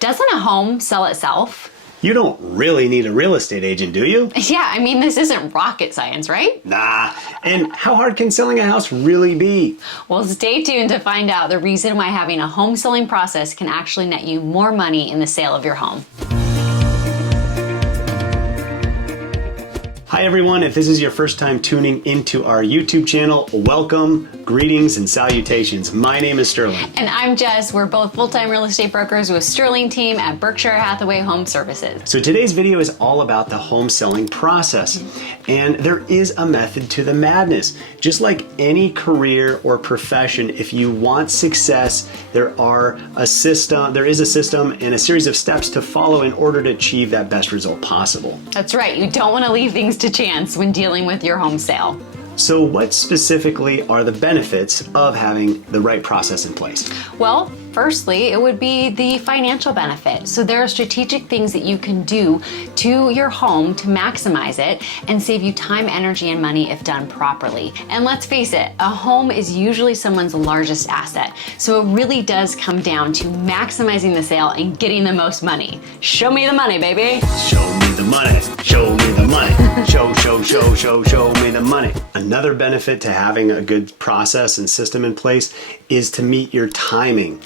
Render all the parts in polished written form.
Doesn't a home sell itself? You don't really need a real estate agent, do you? Yeah, I mean, this isn't rocket science, right? Nah. And how hard can selling a house really be? Well, stay tuned to find out the reason why having a home selling process can actually net you more money in the sale of your home. Hi everyone, if this is your first time tuning into our YouTube channel, welcome, greetings, and salutations. My name is Sterling. And I'm Jess. We're both full-time real estate brokers with Sterling Team at Berkshire Hathaway Home Services. So today's video is all about the home selling process. And there is a method to the madness. Just like any career or profession, if you want success, there is a system and a series of steps to follow in order to achieve that best result possible. That's right. You don't want to leave things to chance when dealing with your home sale. So what specifically are the benefits of having the right process in place? Well, firstly, it would be the financial benefit. So there are strategic things that you can do to your home to maximize it and save you time, energy, and money if done properly. And let's face it, a home is usually someone's largest asset. So it really does come down to maximizing the sale and getting the most money. Show me the money, baby. Show me the money. Show me the money. Show me the money. Another benefit to having a good process and system in place is to meet your timing.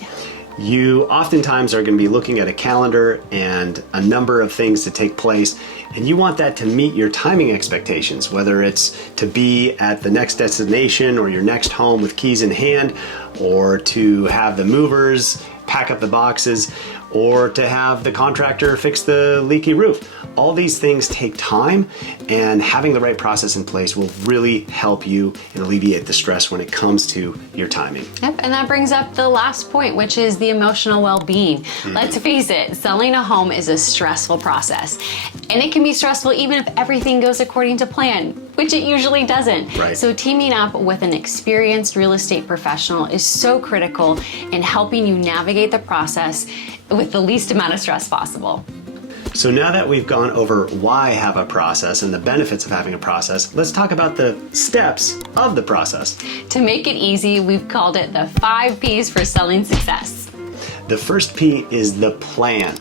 You oftentimes are going to be looking at a calendar and a number of things to take place, and you want that to meet your timing expectations, whether it's to be at the next destination or your next home with keys in hand, or to have the movers pack up the boxes, or to have the contractor fix the leaky roof. All these things take time, and having the right process in place will really help you and alleviate the stress when it comes to your timing. Yep, and that brings up the last point, which is the emotional well-being. Let's face it, selling a home is a stressful process. And it can be stressful even if everything goes according to plan, which it usually doesn't. Right. So teaming up with an experienced real estate professional is so critical in helping you navigate the process with the least amount of stress possible. So now that we've gone over why have a process and the benefits of having a process, let's talk about the steps of the process. To make it easy, we've called it the 5 Ps for selling success. The first P is the plan.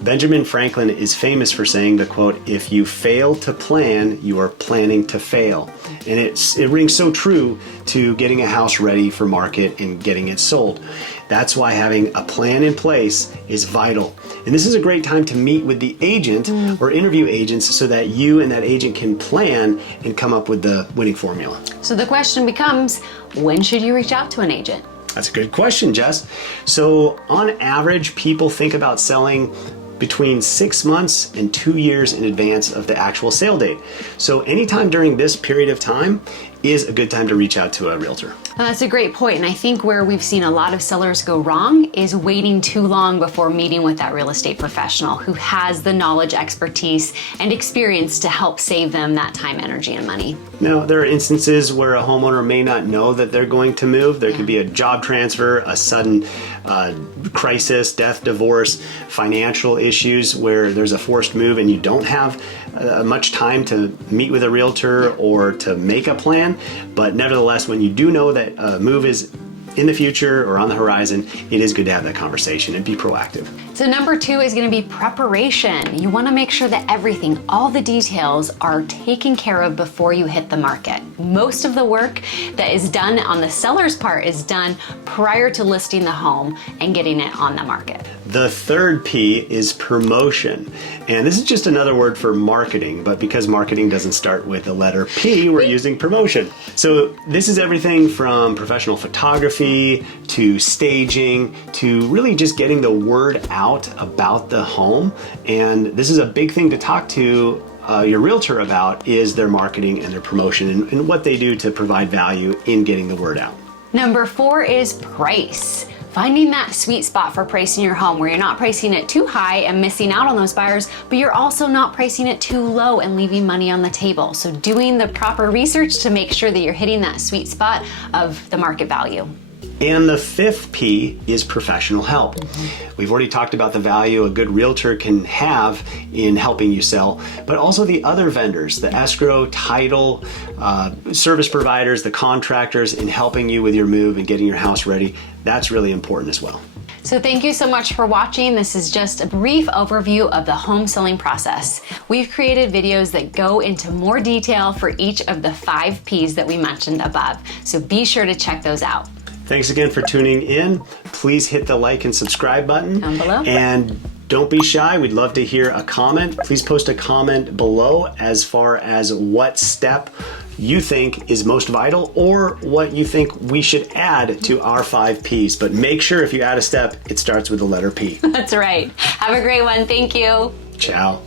Benjamin Franklin is famous for saying the quote, "If you fail to plan, you are planning to fail." And it rings so true to getting a house ready for market and getting it sold. That's why having a plan in place is vital. And this is a great time to meet with the agent or interview agents so that you and that agent can plan and come up with the winning formula. So the question becomes, when should you reach out to an agent? That's a good question, Jess. So on average, people think about selling between 6 months and 2 years in advance of the actual sale date. So anytime during this period of time is a good time to reach out to a realtor. That's a great point. And I think where we've seen a lot of sellers go wrong is waiting too long before meeting with that real estate professional who has the knowledge, expertise, and experience to help save them that time, energy, and money. Now, there are instances where a homeowner may not know that they're going to move. There could be a job transfer, a sudden crisis, death, divorce, financial issues where there's a forced move and you don't have much time to meet with a realtor or to make a plan. But nevertheless, when you do know that a move is in the future or on the horizon, it is good to have that conversation and be proactive. So number 2 is going to be preparation. You want to make sure that everything, all the details are taken care of before you hit the market. Most of the work that is done on the seller's part is done prior to listing the home and getting it on the market. The third P is promotion. And this is just another word for marketing, but because marketing doesn't start with the letter P, we're using promotion. So this is everything from professional photography to staging to really just getting the word out about the home. And this is a big thing to talk to your realtor about, is their marketing and their promotion and what they do to provide value in getting the word out. Number 4 is price. Finding that sweet spot for pricing your home where you're not pricing it too high and missing out on those buyers, but you're also not pricing it too low and leaving money on the table. So doing the proper research to make sure that you're hitting that sweet spot of the market value. And the fifth P is professional help. We've already talked about the value a good realtor can have in helping you sell, but also the other vendors, the escrow, title, service providers, the contractors in helping you with your move and getting your house ready. That's really important as well. So thank you so much for watching. This is just a brief overview of the home selling process. We've created videos that go into more detail for each of the 5 P's that we mentioned above. So be sure to check those out. Thanks again for tuning in. Please hit the like and subscribe button. Down below. And don't be shy. We'd love to hear a comment. Please post a comment below as far as what step you think is most vital or what you think we should add to our 5 P's. But make sure if you add a step, it starts with the letter P. That's right. Have a great one. Thank you. Ciao.